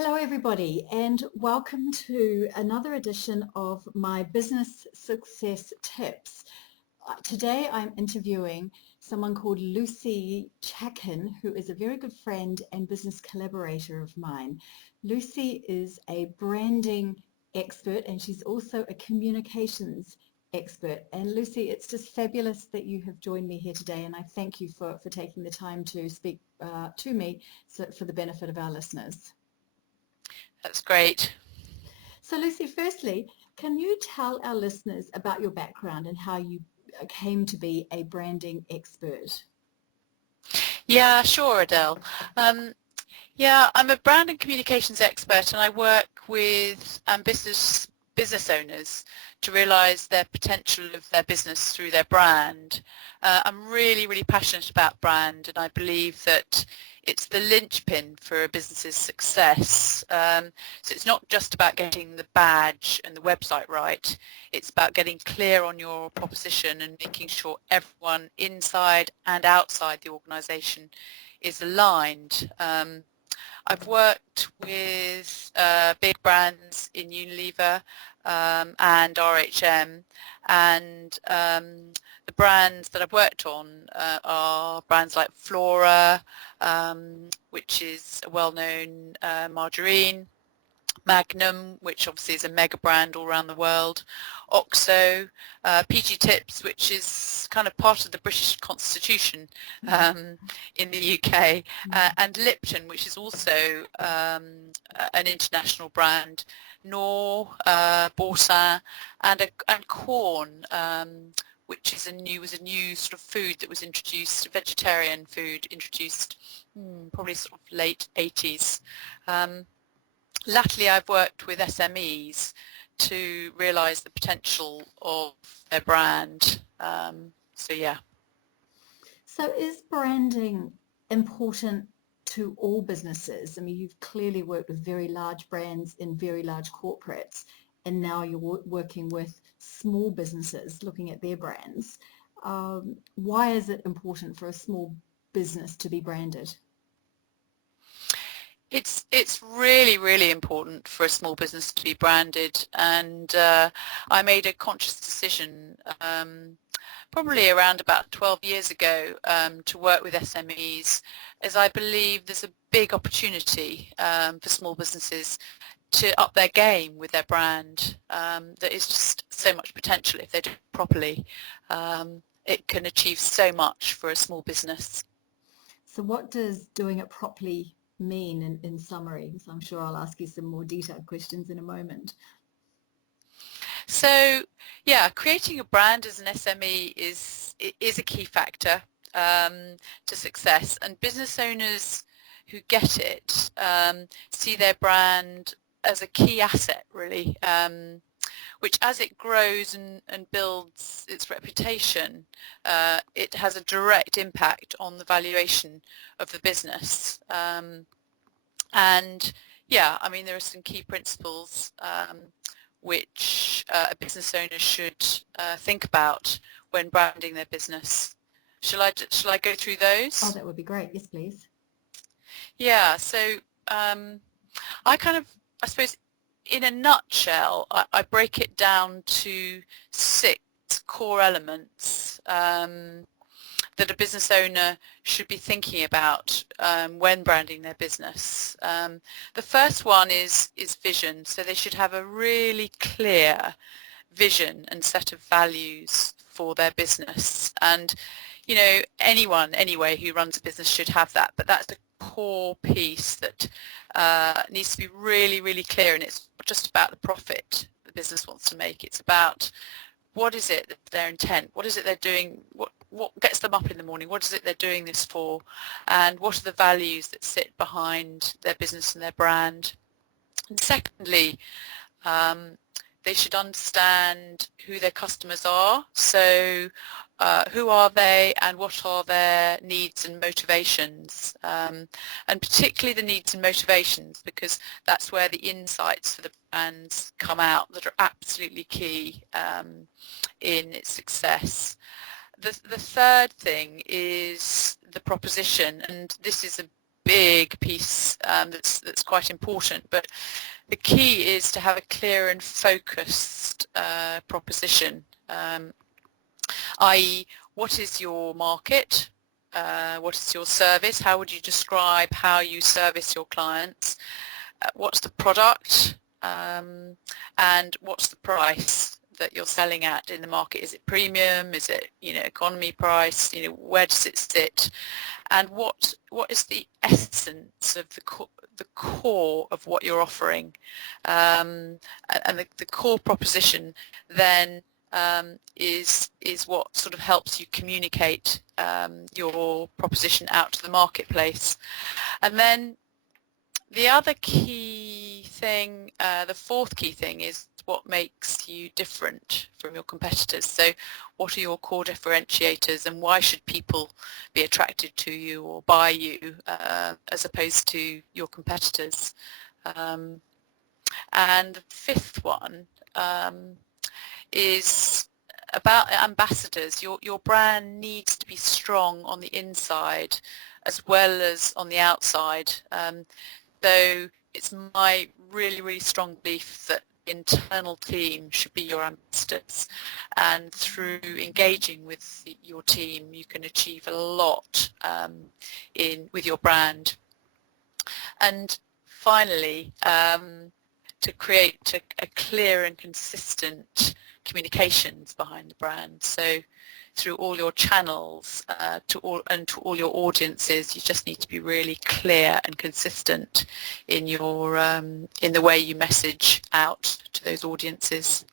Hello everybody and welcome to another edition of my Business Success Tips. Today I'm interviewing someone called Lucy Czakan, who is a very good friend and business collaborator of mine. Lucy is a branding expert and she's also a communications expert. And Lucy, it's just fabulous that you have joined me here today, and I thank you for taking the time to speak to me for the benefit of our listeners. That's great. So Lucy, firstly, can you tell our listeners about your background and how you came to be a branding expert? Yeah, sure, Adele. I'm a brand and communications expert, and I work with business owners to realise their potential of their business through their brand. I'm really passionate about brand, and I believe that it's the linchpin for a business's success. So it's not just about getting the badge and the website right. It's about getting clear on your proposition and making sure everyone inside and outside the organisation is aligned. I've worked with big brands in Unilever and RHM, and the brands that I've worked on are brands like Flora, which is a well-known margarine, Magnum, which obviously is a mega brand all around the world, OXO, PG Tips, which is kind of part of the British Constitution in the UK, and Lipton, which is also an international brand, Knorr, Boursin, and Corn, which is was a new sort of food that was introduced, a vegetarian food introduced probably sort of late 80s. Latterly, I've worked with SMEs to realise the potential of their brand. Yeah. So is branding important to all businesses? I mean, you've clearly worked with very large brands in very large corporates, and now you're working with small businesses looking at their brands. Why is it important for a small business to be branded? It's really important for a small business to be branded, and I made a conscious decision probably around about 12 years ago to work with SMEs, as I believe there's a big opportunity for small businesses to up their game with their brand. There is just so much potential if they do it properly. It can achieve so much for a small business. So what does doing it properly mean in summary? So I'm sure I'll ask you some more detailed questions in a moment. So yeah, creating a brand as an SME is a key factor to success, and business owners who get it see their brand as a key asset, really, which as it grows and builds its reputation, it has a direct impact on the valuation of the business. And yeah, I mean, there are some key principles which a business owner should think about when branding their business. Shall I go through those? Oh, that would be great. Yes, please. Yeah, so I suppose in a nutshell, I break it down to 6 core elements that a business owner should be thinking about when branding their business. The first one is vision. So they should have a really clear vision and set of values for their business. And you know, anyone anyway who runs a business should have that, but that's the core piece that needs to be really clear, and it's not just about the profit the business wants to make. It's about what is it, their intent, what is it they're doing, what gets them up in the morning, what is it they're doing this for, and what are the values that sit behind their business and their brand. And secondly, they should understand who their customers are. So who are they and what are their needs and motivations, and particularly the needs and motivations, because that's where the insights for the brands come out that are absolutely key in its success. The third thing is the proposition, and this is a big piece that's quite important. But the key is to have a clear and focused proposition, i.e. what is your market, what is your service, how would you describe how you service your clients, what's the product, and what's the price that you're selling at in the market. Is it premium? Is it, economy price? Where does it sit? And what is the essence of the core of what you're offering, and the core proposition then is what sort of helps you communicate your proposition out to the marketplace. And then the other key thing, the fourth key thing, is what makes you different from your competitors. So what are your core differentiators, and why should people be attracted to you or buy you as opposed to your competitors? And the fifth one is about ambassadors. Your brand needs to be strong on the inside as well as on the outside. So it's my really, really strong belief that the internal team should be your ambassadors, and through engaging with your team you can achieve a lot with your brand. And finally, to create a clear and consistent communications behind the brand. So through all your channels, to all your audiences, you just need to be really clear and consistent in your in the way you message out to those audiences.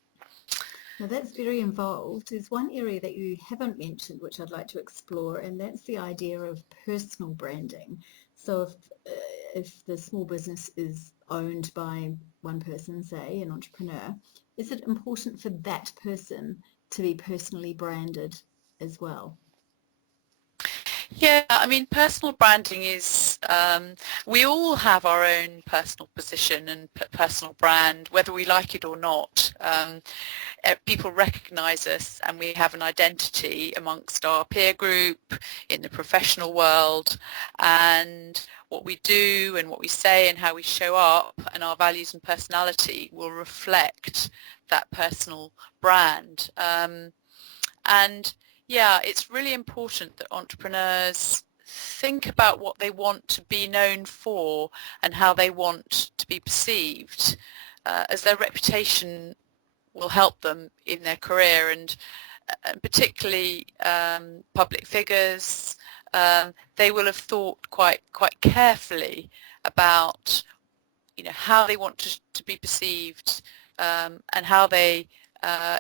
Now that's very involved. There's one area that you haven't mentioned which I'd like to explore, and that's the idea of personal branding. So if the small business is owned by one person, say an entrepreneur, is it important for that person to be personally branded as well? Yeah, I mean, personal branding is, we all have our own personal position and personal brand, whether we like it or not. People recognise us and we have an identity amongst our peer group, in the professional world, and what we do and what we say and how we show up and our values and personality will reflect that personal brand. And yeah, it's really important that entrepreneurs think about what they want to be known for and how they want to be perceived, as their reputation will help them in their career, and particularly public figures. They will have thought quite carefully about how they want to be perceived, and how they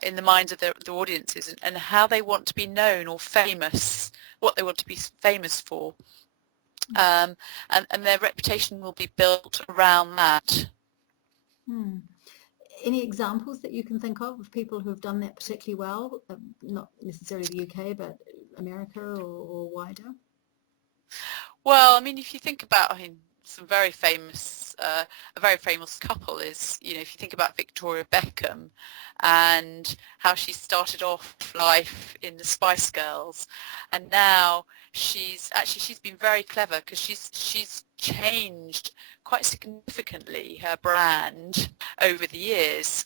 in the minds of the audiences, and how they want to be known or famous, what they want to be famous for, and their reputation will be built around that. Any examples that you can think of people who have done that particularly well, not necessarily the UK but America or wider? Well, I mean, if you think about, some very famous, a very famous couple is, if you think about Victoria Beckham and how she started off life in the Spice Girls, and now she's been very clever because she's changed quite significantly her brand over the years.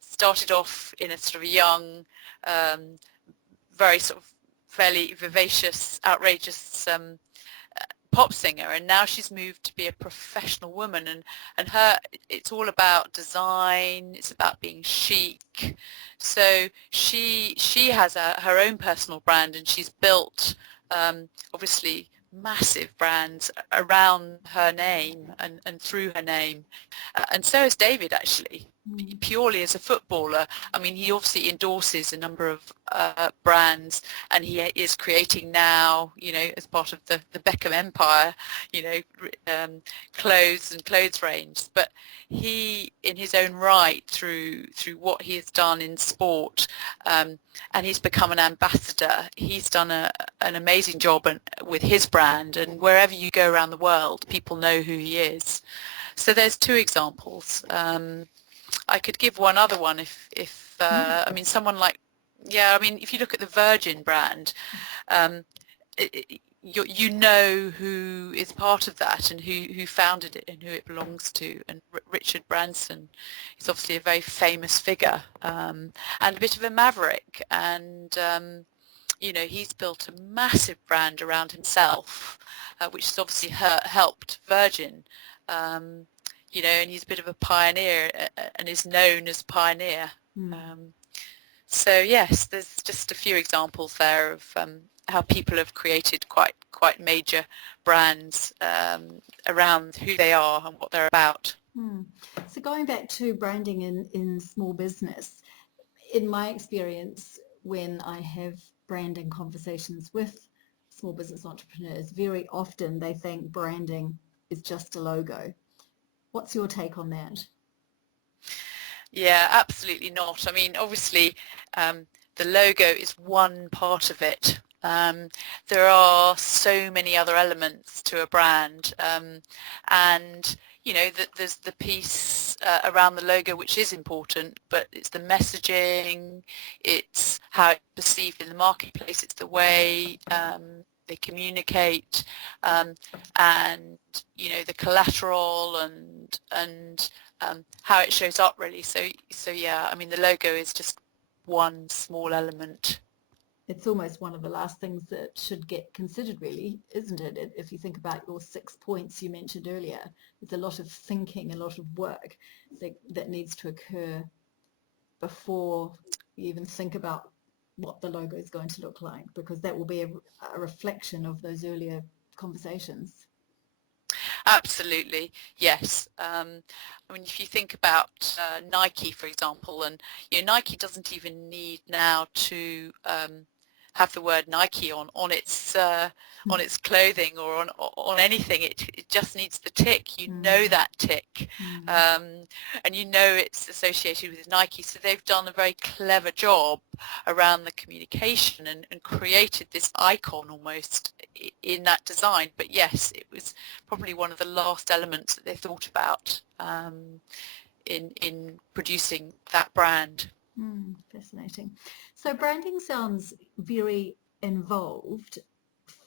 Started off in a sort of young, very sort of fairly vivacious, outrageous pop singer, and now she's moved to be a professional woman, and it's all about design, it's about being chic. So she has her own personal brand, and she's built obviously massive brands around her name and through her name, and so is David, actually. Purely as a footballer. I mean, he obviously endorses a number of brands, and he is creating now, as part of the Beckham empire, clothes and clothes range. But he, in his own right, through what he has done in sport, and he's become an ambassador. He's done an amazing job with his brand, and wherever you go around the world, people know who he is. So there's two examples. I could give one other one if I mean, someone like, if you look at the Virgin brand, you know who is part of that and who founded it and who it belongs to. And Richard Branson is obviously a very famous figure, and a bit of a maverick, and he's built a massive brand around himself, which has obviously helped Virgin, and he's a bit of a pioneer, and is known as pioneer. So yes, there's just a few examples there of how people have created quite major brands around who they are and what they're about. So going back to branding in small business, in my experience, when I have branding conversations with small business entrepreneurs, very often they think branding is just a logo. What's your take on that? Yeah, absolutely not. I mean, obviously, the logo is one part of it. There are so many other elements to a brand, and there's the piece around the logo which is important, but it's the messaging, it's how it's perceived in the marketplace, it's the way they communicate, and the collateral and how it shows up, really. So yeah, I mean, the logo is just one small element. It's almost one of the last things that should get considered, really, isn't it? If you think about your 6 points you mentioned earlier, there's a lot of thinking, a lot of work that needs to occur before you even think about what the logo is going to look like, because that will be a reflection of those earlier conversations. Absolutely, yes. I mean, if you think about Nike, for example, and Nike doesn't even need now to have the word Nike on its clothing or on anything. It just needs the tick. You know that tick, and it's associated with Nike. So they've done a very clever job around the communication and created this icon almost in that design. But yes, it was probably one of the last elements that they thought about in producing that brand. Fascinating. So branding sounds very involved.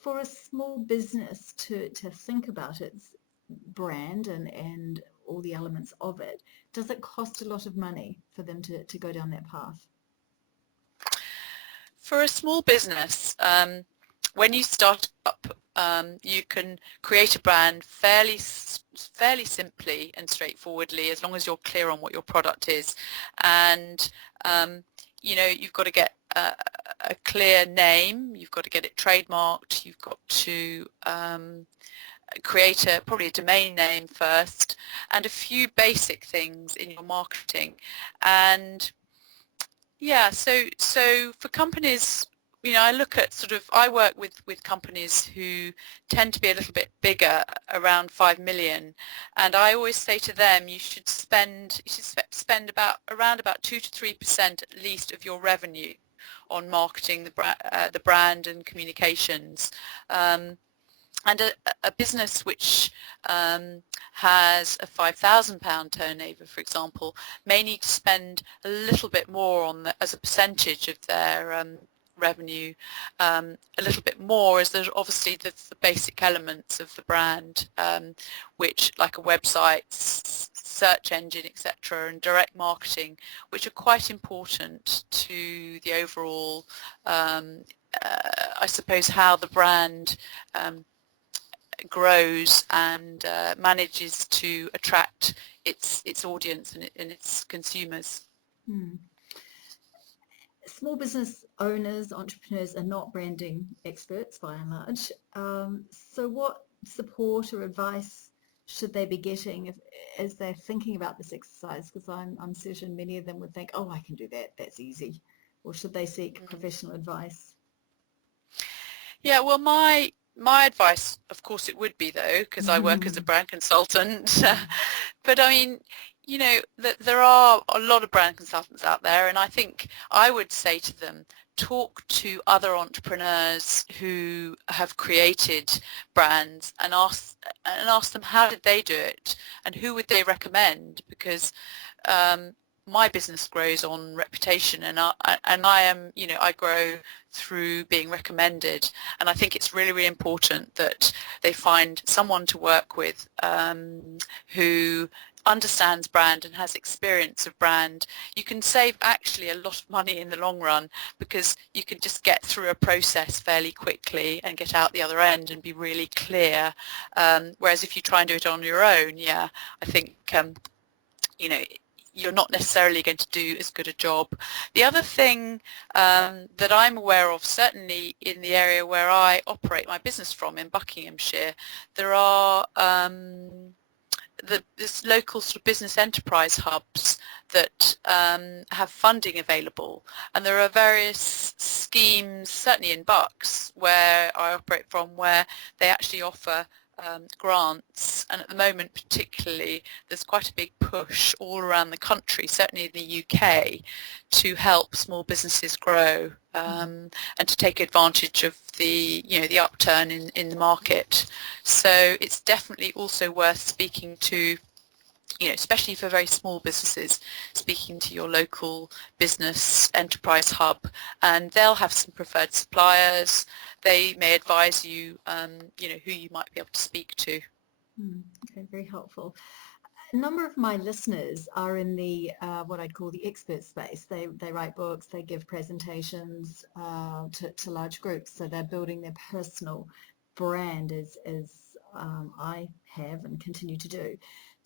For a small business to think about its brand and all the elements of it, does it cost a lot of money for them to go down that path? For a small business, when you start up, you can create a brand fairly simply and straightforwardly, as long as you're clear on what your product is. And you've got to get a clear name, you've got to get it trademarked, you've got to create probably a domain name first, and a few basic things in your marketing. And yeah, so for companies, I work with companies who tend to be a little bit bigger, around 5 million, and I always say to them, you should spend around about 2 to 3% at least of your revenue on marketing the brand and communications. And a business which has a £5,000 turnover, for example, may need to spend a little bit more as a percentage of their revenue, a little bit more, as there's obviously the basic elements of the brand, which, like a website, search engine, etc., and direct marketing, which are quite important to the overall, I suppose, how the brand grows and manages to attract its audience and its consumers. Small business owners, entrepreneurs are not branding experts by and large. So what support or advice should they be getting as they're thinking about this exercise? Because I'm certain many of them would think, oh, I can do that, that's easy. Or should they seek professional advice? Yeah, well, my advice, of course, it would be, though, because I work as a brand consultant. But I mean, there are a lot of brand consultants out there, and I think I would say to them, talk to other entrepreneurs who have created brands and ask them how did they do it and who would they recommend, because my business grows on reputation, and I am, I grow through being recommended, and I think it's really, really important that they find someone to work with who understands brand and has experience of brand. You can save actually a lot of money in the long run, because you can just get through a process fairly quickly and get out the other end and be really clear. Whereas if you try and do it on your own, I think you're not necessarily going to do as good a job. The other thing that I'm aware of, certainly in the area where I operate my business from in Buckinghamshire, there are this local sort of business enterprise hubs that have funding available, and there are various schemes, certainly in Bucks where I operate from, where they actually offer grants, and at the moment particularly there's quite a big push all around the country, certainly in the UK, to help small businesses grow and to take advantage of the the upturn in the market. So it's definitely also worth speaking to, especially for very small businesses, speaking to your local business enterprise hub, and they'll have some preferred suppliers. They may advise you, who you might be able to speak to. Okay, very helpful. A number of my listeners are in the what I'd call the expert space. They write books, they give presentations to large groups, so they're building their personal brand as I have and continue to do.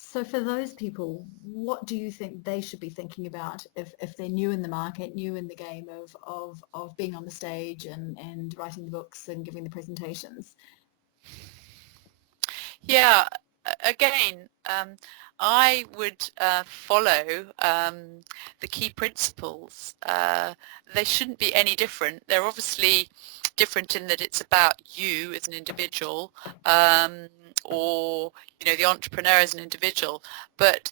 So for those people, what do you think they should be thinking about if they're new in the market, new in the game of being on the stage and writing the books and giving the presentations? Yeah, again, I would follow the key principles. They shouldn't be any different. They're obviously different in that it's about you as an individual, or the entrepreneur as an individual, but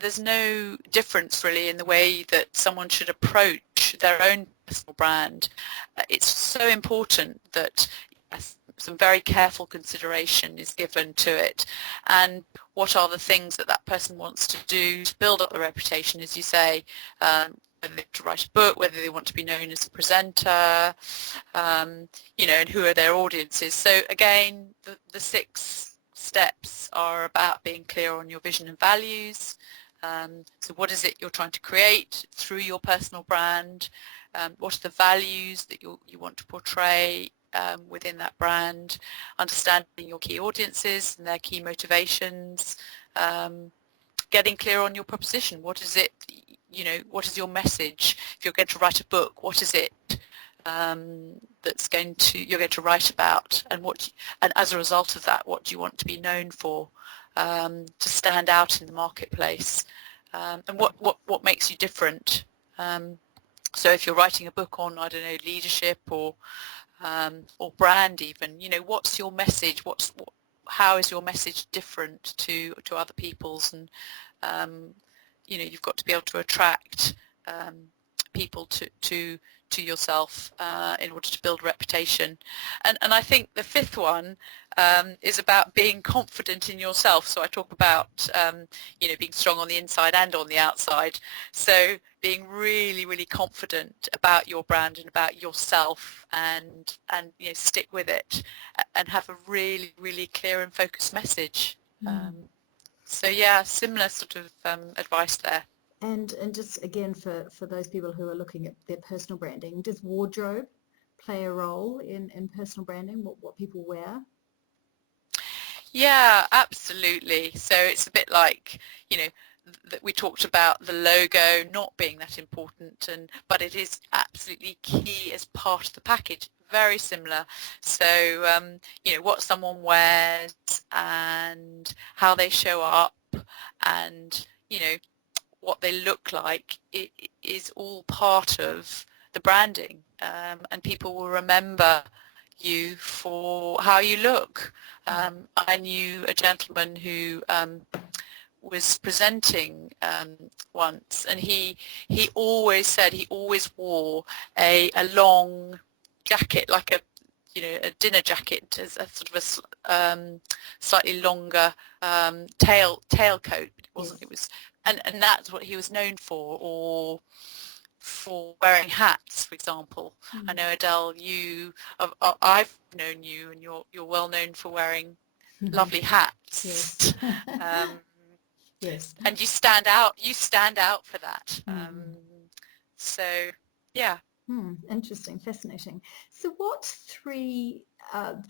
there's no difference really in the way that someone should approach their own personal brand. It's so important that some very careful consideration is given to it, and what are the things that person wants to do to build up the reputation, as you say, whether they want to write a book, whether they want to be known as a presenter, and who are their audiences. So again, the 6 steps are about being clear on your vision and values. So what is it you're trying to create through your personal brand? What are the values that you want to portray within that brand? Understanding your key audiences and their key motivations. Getting clear on your proposition. What is it, what is your message? If you're going to write a book, what is it you're going to write about, and as a result of that, what do you want to be known for, to stand out in the marketplace, and what makes you different. So if you're writing a book on, I don't know, leadership or brand even, what's your message? How is your message different to other people's? And you've got to be able to attract people to yourself in order to build reputation. And I think the 5th one is about being confident in yourself. So I talk about being strong on the inside and on the outside. So being really, really confident about your brand and about yourself, and stick with it and have a really, really clear and focused message. So yeah, similar sort of advice there. And just again, for those people who are looking at their personal branding, does wardrobe play a role in personal branding, what people wear? Yeah, absolutely. So it's a bit like, that we talked about the logo not being that important, but it is absolutely key as part of the package. Very similar. So what someone wears and how they show up, and what they look like, it is all part of the branding, and people will remember you for how you look. I knew a gentleman who was presenting once, and he always said he always wore a long jacket, like a dinner jacket, as a sort of a slightly longer tailcoat, wasn't Yes. it? Was and that's what he was known for, or for wearing hats, for example. I know, Adèle, I've known you, and you're well known for wearing lovely hats. Yes. um, Yes. and you stand out. You stand out for that. So yeah. Interesting, fascinating. So what three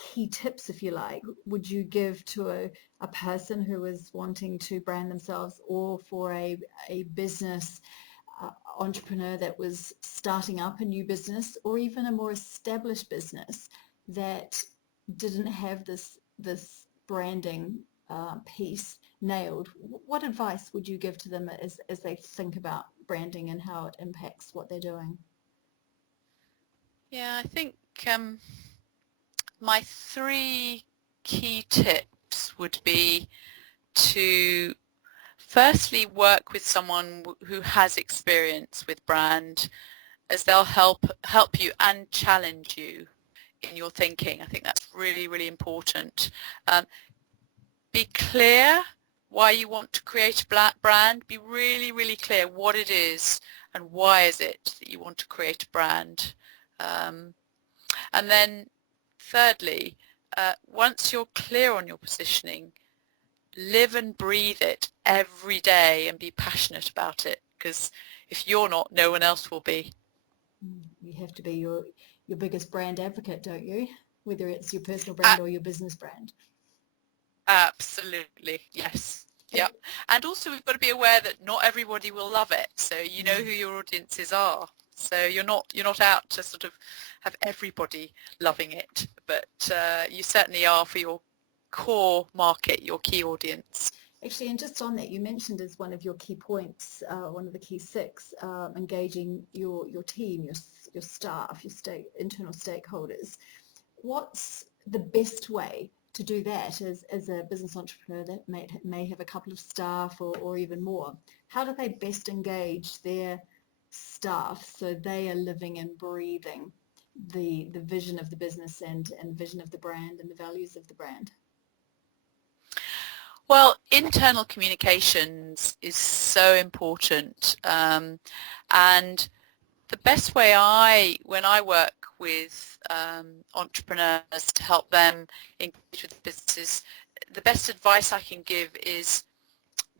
key tips, if you like, would you give to a person who is wanting to brand themselves, or for a business entrepreneur that was starting up a new business, or even a more established business that didn't have this branding piece nailed? What advice would you give to them as they think about branding and how it impacts what they're doing? Yeah, I think my three key tips would be to firstly work with someone who has experience with brand, as they'll help you and challenge you in your thinking. I think that's really, really important. Be clear why you want to create a brand. Be really, really clear what it is and why is it that you want to create a brand. And then thirdly, once you're clear on your positioning, live and breathe it every day and be passionate about it, because if you're not, no one else will be. You have to be your biggest brand advocate, don't you? Whether it's your personal brand or your business brand. Absolutely, yes. Yeah. And also we've got to be aware that not everybody will love it. So you know who your audiences are. So you're not out to sort of have everybody loving it, but you certainly are for your core market, your key audience. Actually, and just on that, you mentioned as one of your key points, one of the key six, engaging your team, your staff, your internal stakeholders. What's the best way to do that as a business entrepreneur that may have a couple of staff or even more? How do they best engage their staff so they are living and breathing the vision of the business and the vision of the brand and the values of the brand? Well, internal communications is so important, and the best way when I work with entrepreneurs to help them engage with businesses, the best advice I can give is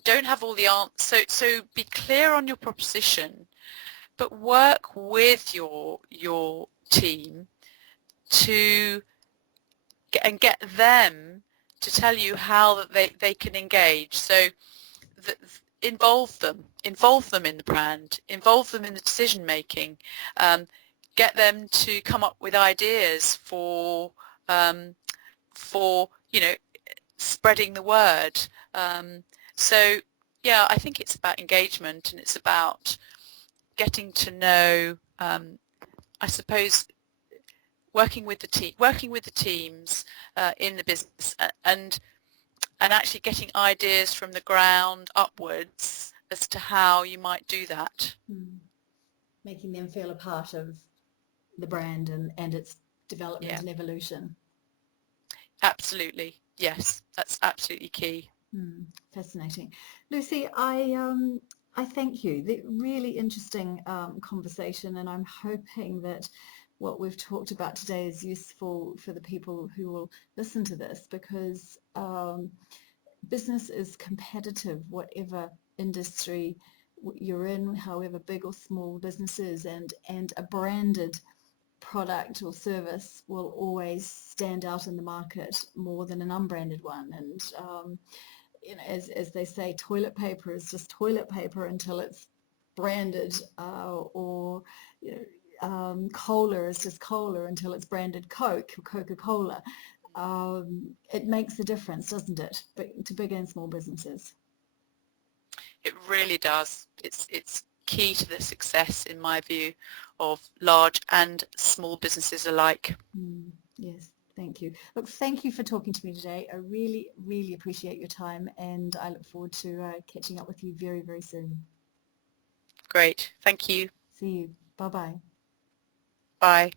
don't have all the answers. So be clear on your proposition, but work with your team to get them to tell you how that they can engage. So involve them in the brand, involve them in the decision making, get them to come up with ideas for spreading the word. So yeah, I think it's about engagement, and it's about getting to know, I suppose, working with the teams in the business, and actually getting ideas from the ground upwards as to how you might do that. Making them feel a part of the brand and its development and evolution. Absolutely, yes, that's absolutely key. Fascinating. Lucy, I thank you. The really interesting conversation, and I'm hoping that what we've talked about today is useful for the people who will listen to this, because business is competitive, whatever industry you're in, however big or small business is, and a branded product or service will always stand out in the market more than an unbranded one. And as they say, toilet paper is just toilet paper until it's branded, or cola is just cola until it's branded Coke or Coca-Cola. It makes a difference, doesn't it, to big and small businesses? It really does. It's key to the success, in my view, of large and small businesses alike. Yes, thank you. Look, thank you for talking to me today. I really, really appreciate your time, and I look forward to catching up with you very, very soon. Great. Thank you. See you. Bye-bye. Bye.